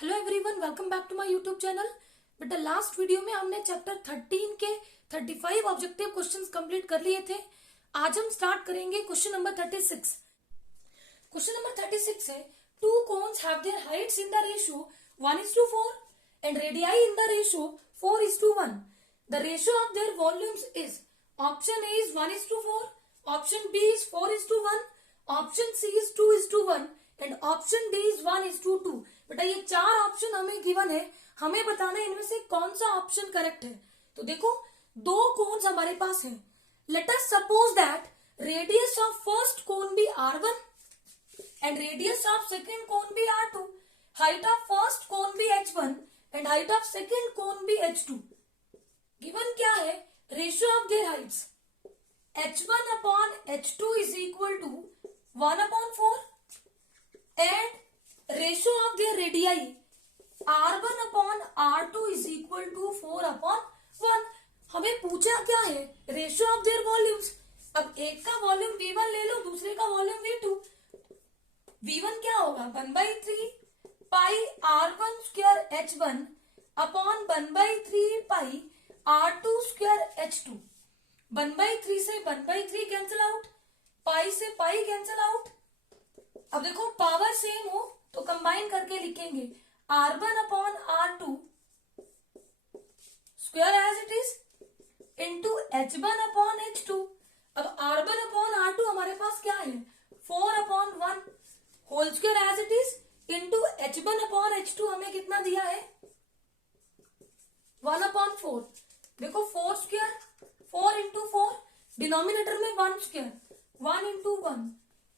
Hello everyone, welcome back to my YouTube channel. बेटा last video में हमने chapter 13 के 35 ऑब्जेक्टिव क्वेश्चंस कंप्लीट कर लिए थे। आज हम स्टार्ट करेंगे क्वेश्चन नंबर 36। क्वेश्चन नंबर 36 है, two cones have their heights in the ratio 1:4 and radii in the ratio 4:1। The ratio of their volumes is option A is 1:4, option B is 4:1, option C is 2:1 and option D is 1:2। बेटा ये चार option हमें given है, हमें बताना है इनमें से कौन सा ऑप्शन करेक्ट है। तो देखो दो कोन्स हमारे पास हैं। Let us suppose that radius of first cone be R1 and radius of second cone be R2, height of first cone be H1 and height of second cone be H2। Given क्या है, ratio of their heights H1 upon H2 is equal to 1/4 and ratio of their radii R1 upon R2 is equal to 4/1। हमें पूछा क्या है, ratio of their volumes. अब एक का volume V1 ले लो, दूसरे का वॉल्यूम V2। V1 क्या होगा 1/3 पाई R1 स्क्वायर H1 अपॉन 1/3 पाई R2 स्क्वायर H2। 1/3 से 1/3 कैंसिल आउट, पाई से पाई कैंसिल आउट। अब देखो पावर सेम हो तो कंबाइन करके लिखेंगे R1 upon R2 square as it is into H1 upon H2। अब R1 अपॉन R2 हमारे पास क्या है 4/1 whole square as it is into H1 upon H2 हमें कितना दिया है 1/4। देखो 4 स्क्वायर 4 इंटू 4, डिनोमिनेटर में 1 square 1 into 1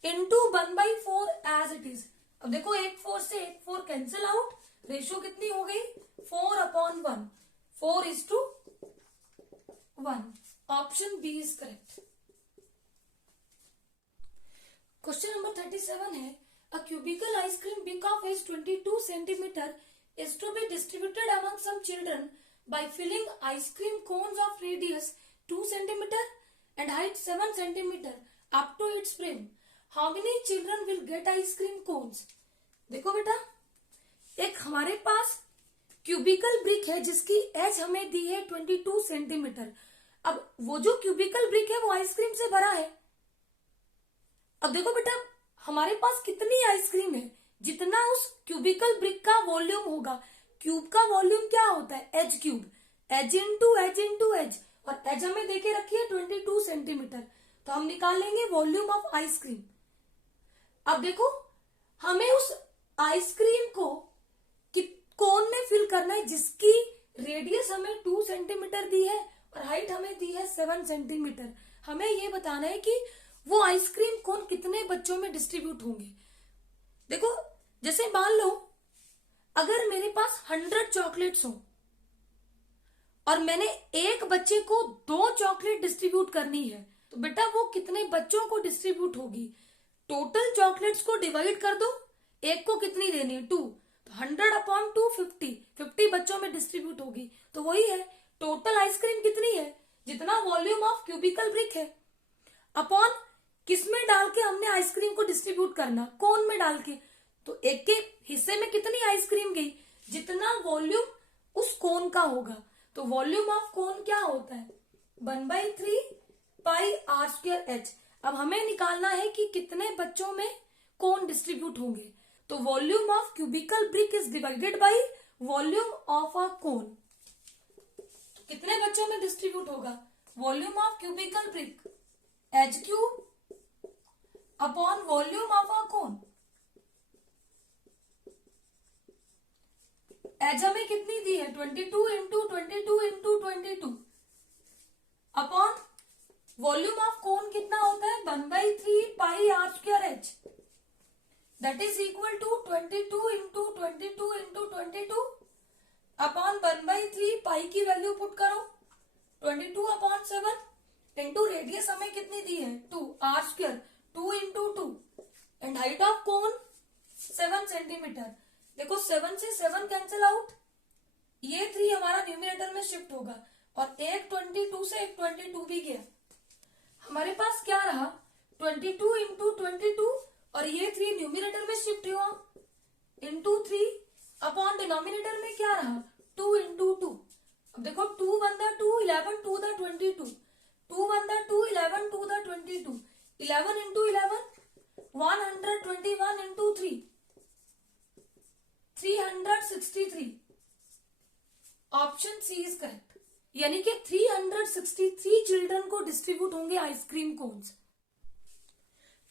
into 1/4 as it is. अब देखो एक 4 से एक 4 कैंसिल आउट, रेशियो कितनी हो गई 4/1, 4:1। Option B is correct. Question number 37 है, a cubical ice cream brick of is 22 centimeter is to be distributed among some children by filling ice cream cones of radius 2 centimeter and height 7 centimeter up to its frame. How many children will get ice cream cones? देखो बेटा एक हमारे पास cubicle brick है जिसकी as हमें दी है 22 centimetre. अब वो जो क्यूबिकल ब्रिक है वो आइसक्रीम से भरा है। अब देखो बेटा हमारे पास कितनी आइसक्रीम है, जितना उस क्यूबिकल ब्रिक का वॉल्यूम होगा। क्यूब का वॉल्यूम क्या होता है edge cube, edge into edge into edge, और एज हमें देके रखी है 22 सेंटीमीटर। तो हम निकाल लेंगे वॉल्यूम ऑफ आइसक्रीम। अब देखो हमें उस आइसक्रीम को कोन में फिल करना है जिसकी रेडियस हमें 2 सेंटीमीटर दी है और हाइट हमें दी है 7 सेंटीमीटर। हमें ये बताना है कि वो आइसक्रीम कोन कितने बच्चों में डिस्ट्रीब्यूट होंगे। देखो जैसे मान लो अगर मेरे पास 100 चॉकलेट्स हो और मैंने एक बच्चे को 2 चॉकलेट डिस्ट्रीब्यूट करनी है, तो बेटा वो कितने बच्चों को डिस्ट्रीब्यूट होगी। टोटल चॉकलेट्स को डिवाइड कर दो, एक को कितनी देनी है 2, तो 100/2 50 बच्चों में डिस्ट्रीब्यूट होगी। तो वही है टोटल आइसक्रीम कितनी है, जितना वॉल्यूम ऑफ क्यूबिकल ब्रिक है, अपॉन किस में डाल के हमने आइसक्रीम को डिस्ट्रीब्यूट करना, कोन में डाल के। तो एक के हिस्से में कितनी आइसक्रीम गई, जितना वॉल्यूम उस कोन का होगा। तो वॉल्यूम ऑफ कोन क्या होता है 1/3 पाई R स्क्वायर H। अब हमें निकालना है कि कितने बच्चों में कोन डिस्ट्रीब्यूट होंगे। तो volume of cubical brick is divided by volume of a cone. तो कितने बच्चों में डिस्ट्रीब्यूट होगा volume of cubical brick H cube upon volume of a cone. As हमें कितनी दी है 22 into 22 into 22 upon volume of cone कितना होता है 1/3 pi R square H, that is equal to 22 into 22 into 22 upon 1/3 pi की value put करो 22/7 into radius हमें कितनी दी है 2 R square 2 into 2 and height of cone 7 centimetre. देखो 7 से 7 कैंसिल आउट, ये 3 हमारा न्यूमिनेटर में शिफ्ट होगा और एक 22 से एक 22 भी गया। हमारे पास क्या रहा 22 इंटू 22 और ये 3 न्यूमिनेटर में शिफ्ट हुआ इंटू 3 अपॉन डिनोमिनेटर में क्या रहा, 2 इंटू 2। अब देखो 2 1 2, 11 2 22, 2 1 2, 11 2 22, 11 into 11 121 into 3 363। Option C is correct, यानी कि 363 चिल्ड्रन को डिस्ट्रीब्यूट होंगे आइसक्रीम कोन्स।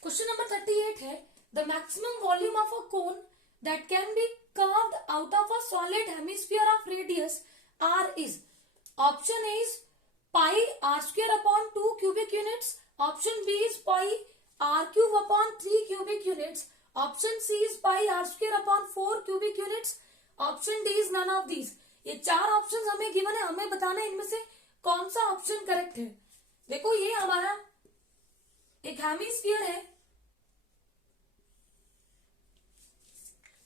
क्वेश्चन नंबर 38 है, the maximum volume of a cone that can B carved out of a solid hemisphere of radius r is, option A is pi r square upon 2 cubic units, option B is pi r cube upon 3 cubic units, option C is pi r square upon 4 cubic units, option D is none of these। ये चार option हमें given है, हमें बताना है इनमें से कौन सा ऑप्शन करेक्ट है। देखो ये हमारा एक हेमिस्फीयर है,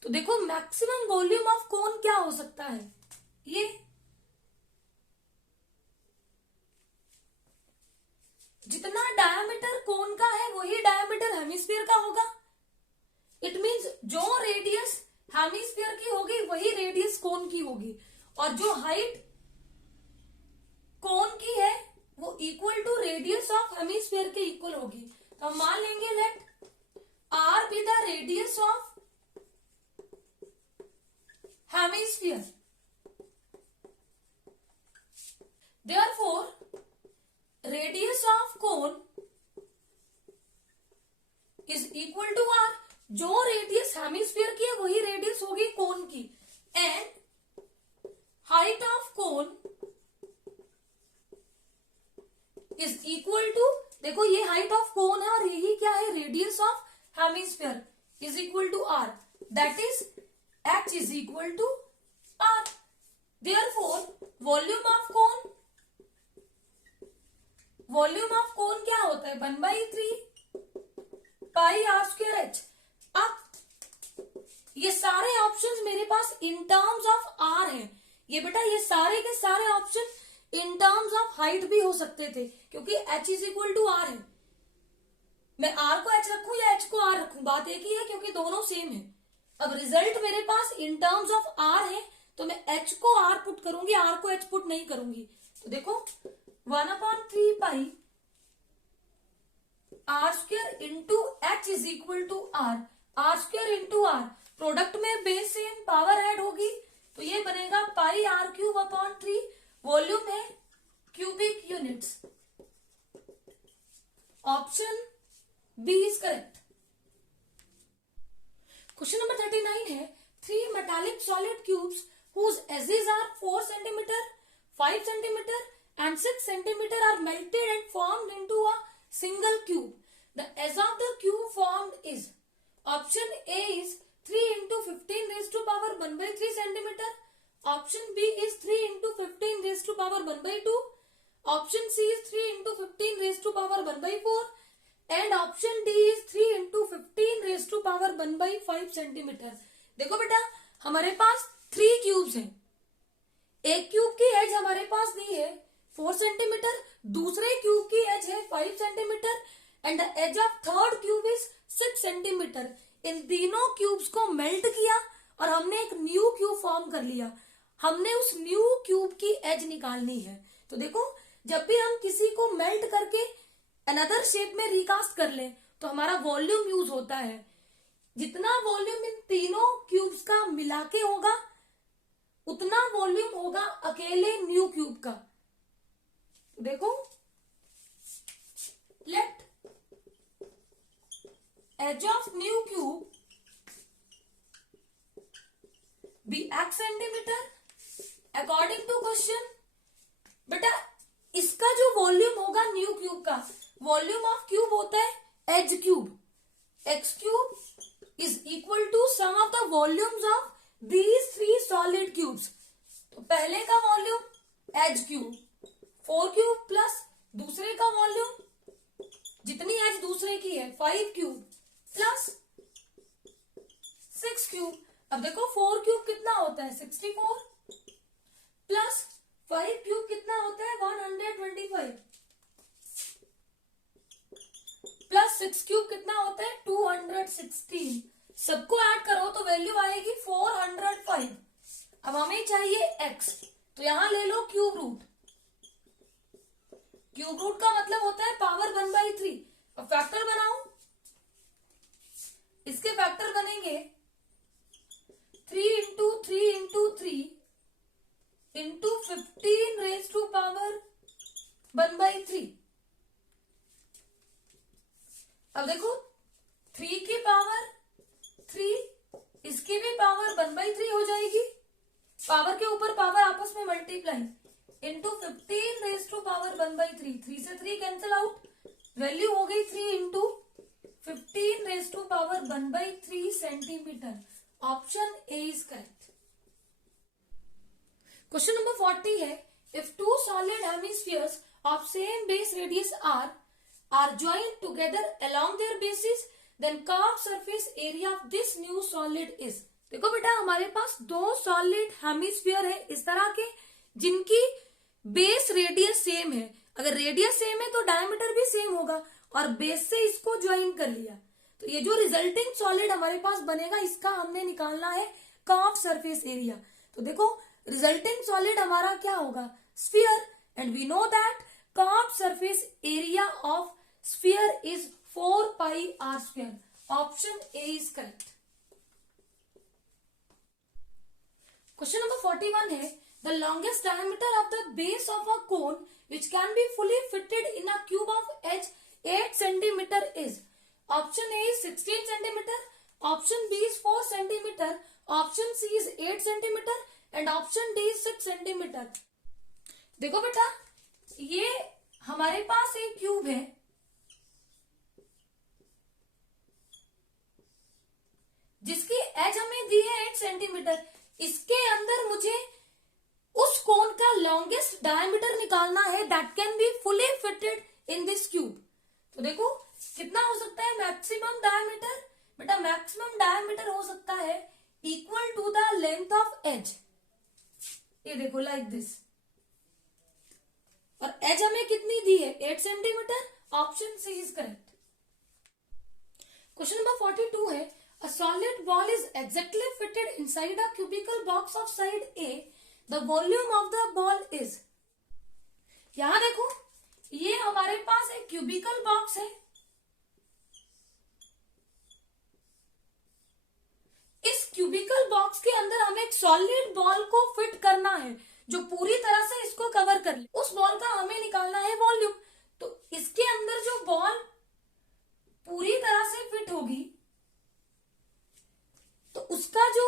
तो देखो मैक्सिमम वॉल्यूम ऑफ कोन क्या हो सकता है, ये जितना डायमीटर कोन का है वही डायमीटर हेमिस्फीयर का होगा। इट मींस जो रेडियस हेमिस्फीयर की होगी वही रेडियस कोन की होगी, और जो हाइट कोन की है वो equal to radius of hemisphere के इक्वल होगी। तो हम मान लेंगे let R be the radius of hemisphere, therefore radius of cone is equal to r। जो रेडियस हेमिस्फीयर की है वही रेडियस होगी कोन की, and height of cone is equal to, देखो ये हाइट ऑफ कोन है और यही क्या है, radius of hemisphere is equal to R, that is h is equal to r। Therefore, volume of cone क्या होता है, 1/3 पाई r square h। अब ये सारे ऑप्शंस मेरे पास इन टर्म्स ऑफ r है। ये बेटा ये सारे के सारे option in terms of height भी हो सकते थे, क्योंकि h is equal to r है। मैं r को h रखूं या h को r रखूं, बात एक ही है क्योंकि दोनों सेम है। अब रिजल्ट मेरे पास इन टर्म्स ऑफ r है, तो मैं h को r पुट करूंगी, r को h पुट नहीं करूंगी। तो देखो 1/3 pi r square into h is equal to r square into r, product में बेस सेम पावर ऐड होगी, तो ये बनेगा pi r cube upon 3, volume है cubic units. Option B is correct. Question number 39 है, 3 metallic solid cubes whose edges are 4 cm, 5 cm and 6 cm are melted and formed into a single cube. The edge of the cube formed is, option A is 3 into 15 raised to power 1/3 cm, option B is 3 into 15 raised to power 1/2, option C is 3 into 15 raised to power 1/4 and option D is 3 into 15 raised to power 1/5 centimetre. देखो बेटा हमारे पास 3 cubes हैं, एक cube की as हमारे पास दी है 4 centimetre, दूसरे cube की एज है 5 centimetre and the edge of third cube is 6 centimetre. इन तीनों क्यूब्स को मेल्ट किया और हमने एक न्यू क्यूब फॉर्म कर लिया। हमने उस न्यू क्यूब की एज निकालनी है। तो देखो जब भी हम किसी को मेल्ट करके अनदर शेप में रिकास्ट कर ले तो हमारा वॉल्यूम यूज होता है। जितना वॉल्यूम इन तीनों क्यूब्स का मिला के होगा उतना वॉल्यूम होगा अकेले न्यू क्यूब का। देखो let edge of new cube be x centimeter according to question. बेटा इसका जो वॉल्यूम होगा न्यू क्यूब का, वॉल्यूम ऑफ क्यूब होता है edge cube, x cube is equal to sum of the volumes of these 3 solid cubes. तो पहले का volume edge cube 4 cube plus दूसरे का वॉल्यूम जितनी एज दूसरे की है 5 क्यूब प्लस 6 क्यूब। अब देखो 4 क्यूब कितना होता है 64 प्लस 5 क्यूब कितना होता है 125 प्लस 6 क्यूब कितना होता है 216। सबको ऐड करो तो वैल्यू आएगी 405। अब हमें चाहिए x, तो यहां ले लो क्यूब रूट। क्यूब रूट का मतलब होता है पावर 1/3। अब फैक्टर बनाओ, इसके फैक्टर बनेंगे 3 into 3 into 3 into 15 raise to power 1/3। अब देखो 3 की पावर 3, इसकी भी पावर 1/3 हो जाएगी। पावर के ऊपर पावर आपस में multiply, into 15 raise to power 1/3। 3 से 3 कैंसिल आउट, वैल्यू हो गई 3 into 15 raise to power 1/3 centimeter. Option A is correct. Question number 40 है, if two solid hemispheres of same base radius are joined together along their bases, then curved surface area of this new solid is। देखो बेटा, हमारे पास दो solid hemisphere है इस तरह के, जिनकी बेस रेडियस सेम है। अगर रेडियस सेम है तो डायमीटर भी सेम होगा, और बेस से इसको ज्वाइन कर लिया, तो ये जो रिजल्टिंग सॉलिड हमारे पास बनेगा, इसका हमने निकालना है कर्व्ड सरफेस एरिया। तो देखो रिजल्टिंग सॉलिड हमारा क्या होगा, sphere, and we know that curved surface area of sphere is 4 pi r square। Option A is correct। Question number 41 है, the longest diameter of the base of a cone which can be fully fitted in a cube of h 8 centimeter is। Option A is 16 centimeter, option B is 4 centimeter, option C is 8 centimeter and option D is 6 centimeter। देखो बेटा, ये हमारे पास एक cube है, जिसकी as हमें दी है 8 centimetre. इसके अंदर मुझे उस कोन का लॉन्गेस्ट डायमीटर निकालना है that can be fully fitted in this cube. तो देखो कितना हो सकता है मैक्सिमम डायमीटर, बेटा मैक्सिमम डायमीटर हो सकता है equal to the length of edge. ये देखो लाइक दिस, और एज हमें कितनी दी है 8 centimeter. Option C is correct. Question number 42 है, a solid ball is exactly fitted inside a cubical box of side A, the volume of the ball is। यहां देखो, ये हमारे पास एक क्यूबिकल बॉक्स है, इस क्यूबिकल बॉक्स के अंदर हमें एक सॉलिड बॉल को फिट करना है जो पूरी तरह से इसको कवर कर ले। उस बॉल का हमें निकालना है वॉल्यूम। तो इसके अंदर जो बॉल पूरी तरह से फिट होगी, तो उसका जो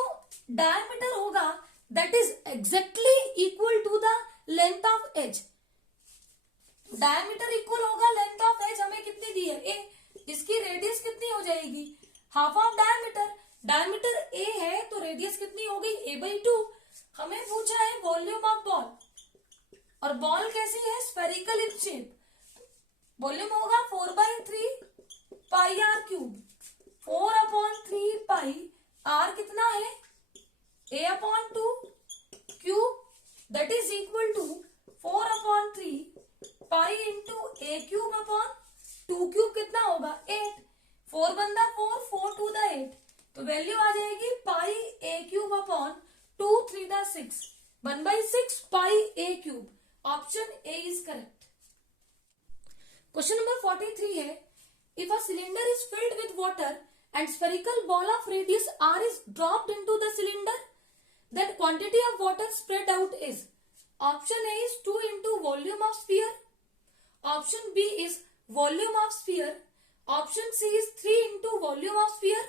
डायमीटर होगा that is exactly equal to the length of edge. Diameter equal होगा लेंथ ऑफ एज, हमें कितनी दी है ए, इसकी रेडियस कितनी हो जाएगी हाफ ऑफ डायमीटर। डायमीटर ए है तो रेडियस कितनी हो गई a/2। हमें पूछा है वॉल्यूम ऑफ बॉल, और बॉल कैसी है स्फेरिकल इन शेप। वॉल्यूम होगा 4/3 pi R cube. 4/3 pi R कितना है a/2 cube, that is equal to 4/3 pi into a cube upon 2 cube कितना होगा 8। 4 बंदा 4, 4 टू द 8, तो वैल्यू आ जाएगी पाई a cube upon 2 3 the 6, 1/6 pi a cube. Option A is correct. Question number 43 है, if a cylinder is filled with water and spherical ball of radius r is dropped into the cylinder, then quantity of water spread out is। Option A is 2 into volume of sphere, option B is volume of sphere, option C is 3 into volume of sphere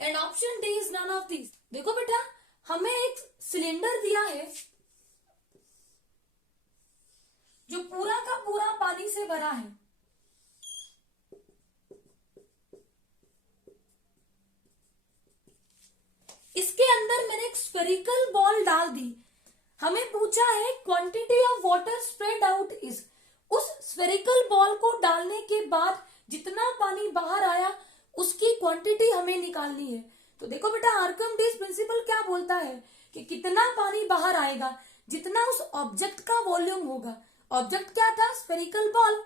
and option D is none of these। देखो बेटा, हमें एक cylinder दिया है जो पूरा का पूरा पानी से भरा है। इसके अंदर मैंने एक स्फेरिकल बॉल डाल दी। हमें पूछा है quantity of water spread out is. उस स्फेरिकल बॉल को डालने के बाद जितना पानी बाहर आया उसकी क्वांटिटी हमें निकालनी है। तो देखो बेटा, आर्किमिडीज प्रिंसिपल क्या बोलता है कि कितना पानी बाहर आएगा जितना उस ऑब्जेक्ट का वॉल्यूम होगा। ऑब्जेक्ट क्या था स्फेरिकल बॉल,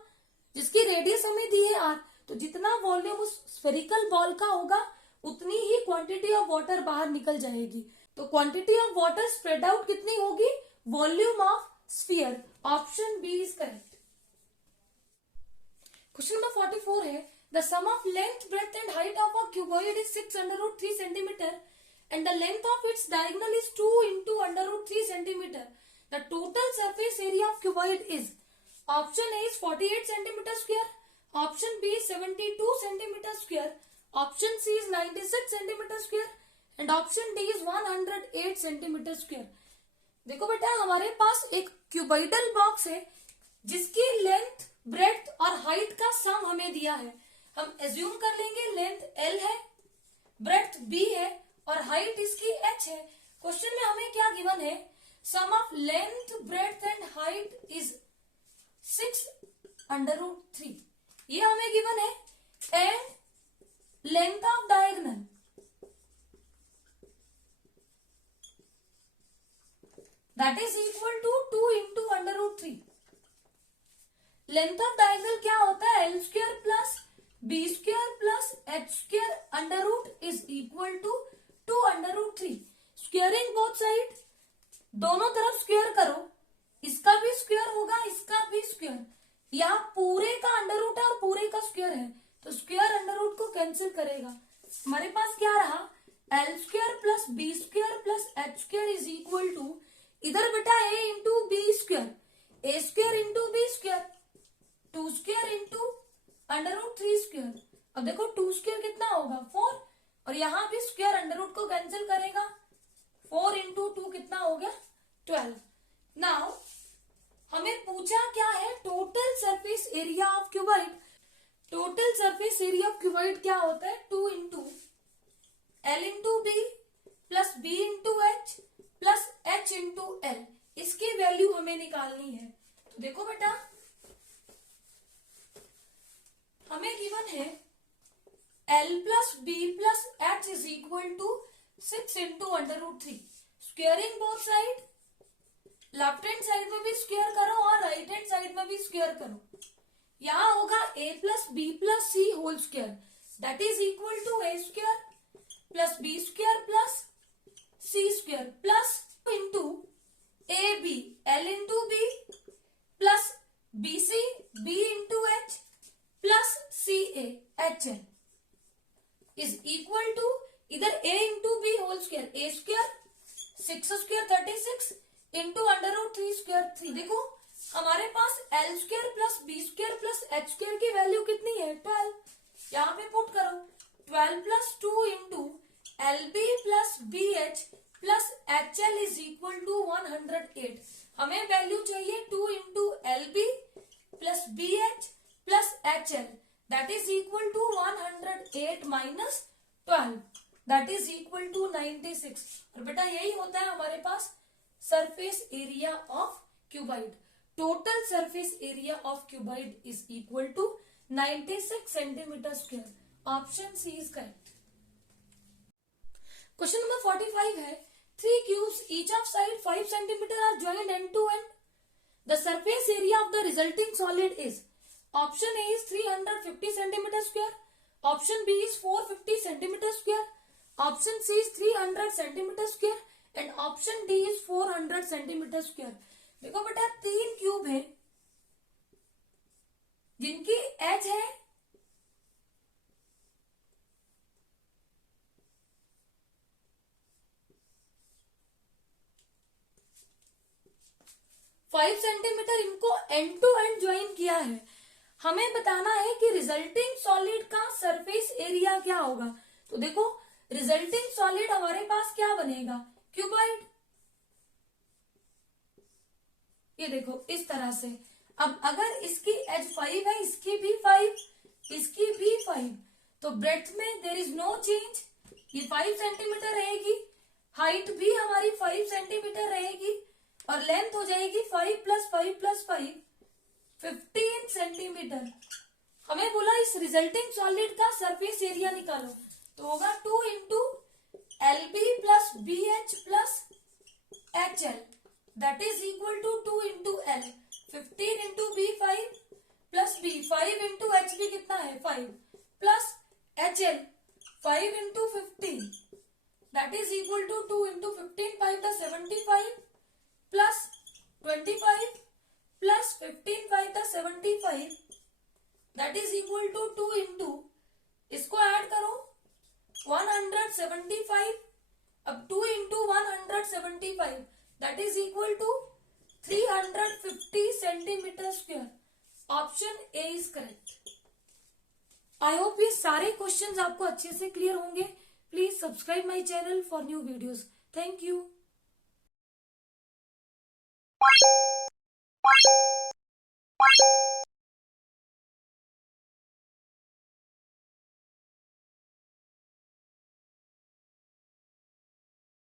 जिसकी रेडियस हमें दी है आर। तो जितना वॉल्यूम उस स्फेरिकल बॉल का होगा उतनी ही क्वांटिटी ऑफ वाटर बाहर निकल जाएगी। तो quantity of water spread out कितनी होगी, volume of sphere. Option B is correct. Question number 44 है the sum of length breadth and height of a cuboid is 6√3 centimeter and the length of its diagonal is 2 into √3 centimeter. The total surface area of cuboid is option A is 48 centimeter square, option B is 72 centimeter square, option C is 96 centimeter square and option D is 108 centimeter square. देखो बेटा हमारे पास एक cuboidal box है जिसकी length breadth और height का सम हमें दिया है। हम एज्यूम कर लेंगे लेंथ L है, ब्रेड्थ B है और हाइट इसकी h है। क्वेश्चन में हमें क्या गिवन है, sum of length breadth and height is 6√3, ये हमें गिवन है। And length of diagonal that is equal to 2 into √3। लेंथ ऑफ डायगोनल क्या होता है, L square plus B square plus H square under root is equal to 2√3। Squaring both side, दोनों तरफ स्क्वेयर करो, इसका भी स्क्वेयर होगा इसका भी स्क्वेयर, यहाँ पूरे का अंडर रूट है और पूरे का स्क्वेयर है तो स्क्वेयर अंडर रूट को कैंसिल करेगा। हमारे पास क्या रहा, L square plus B square plus H square is equal to, इधर बेटा A into B square, A square into B square, 2 square into √3 square. अब देखो 2 स्क्वेयर कितना होगा 4 और यहाँ भी स्क्वायर अंडर रूट को कैंसिल करेगा, 4 into 2 कितना हो गया 12। नाउ हमें पूछा क्या है, total surface area of cuboid. Total surface area of cuboid क्या होता है, 2 into L into B plus B into H plus H into L, इसकी वैल्यू हमें निकालनी है। तो देखो बेटा हमें गिवन है L plus B plus H is equal to 6 into √3। Squaring both side, left hand side में भी स्क्वेयर करो और राइट हैंड साइड में भी स्क्वेयर करो। यहाँ होगा A plus B plus C whole square that is equal to A square plus B square plus C square plus into AB L into B plus BC B into H plus CA HL is equal to, इधर A into B whole square, A square 6 square 36 into √3 square 3। देखो हमारे पास L square plus B square plus H square की value कितनी है 12, यहाँ पे put करो 12 plus 2 into LB plus BH plus HL is equal to 108। हमें वैल्यू चाहिए 2 into LB plus BH plus HL that is equal to 108 minus 12 that is equal to 96। और बेटा यही होता है हमारे पास surface area of cuboid. Total surface area of cuboid is equal to 96 centimetre square. Option C is correct. Question number 45 है 3 cubes each of side 5 centimeter are joined end to end. The surface area of the resulting solid is option A is 350 centimeter square, option B is 450 centimeter square, option C is 300 centimeter square and option D is 400 centimeter square। देखो बेटा 3 cube है जिनकी as है 5 centimetre, इनको and to and join किया है। हमें बताना है कि रिजल्टिंग सॉलिड का सरफेस एरिया क्या होगा। तो देखो रिजल्टिंग सॉलिड हमारे पास क्या बनेगा, क्यूबॉइड। ये देखो इस तरह से। अब अगर इसकी एज 5 है, इसकी भी 5, इसकी भी 5, तो ब्रेड्थ में देयर इज नो चेंज, ये 5 सेंटीमीटर रहेगी, हाइट भी हमारी 5 सेंटीमीटर रहेगी और लेंथ हो जाएगी 5 प्लस 5 प्लस 5 15 सेंटीमीटर। हमें बोला इस रिजल्टिंग सॉलिड का सरफेस एरिया निकालो, तो होगा 2 into LB plus BH plus HL that is equal to 2 into L, 15 into B5 plus B, 5 into HB कितना है 5 plus HL 5 into 15 that is equal to 2 into 15 by the 75 plus 25 plus 15 by the 75 that is equal to 2 into, इसको add करो 175, अब 2 into 175 that is equal to 350 centimeter square. Option A is correct. I hope ये सारे questions आपको अच्छे से clear होंगे. Please subscribe my channel for new videos. Thank you.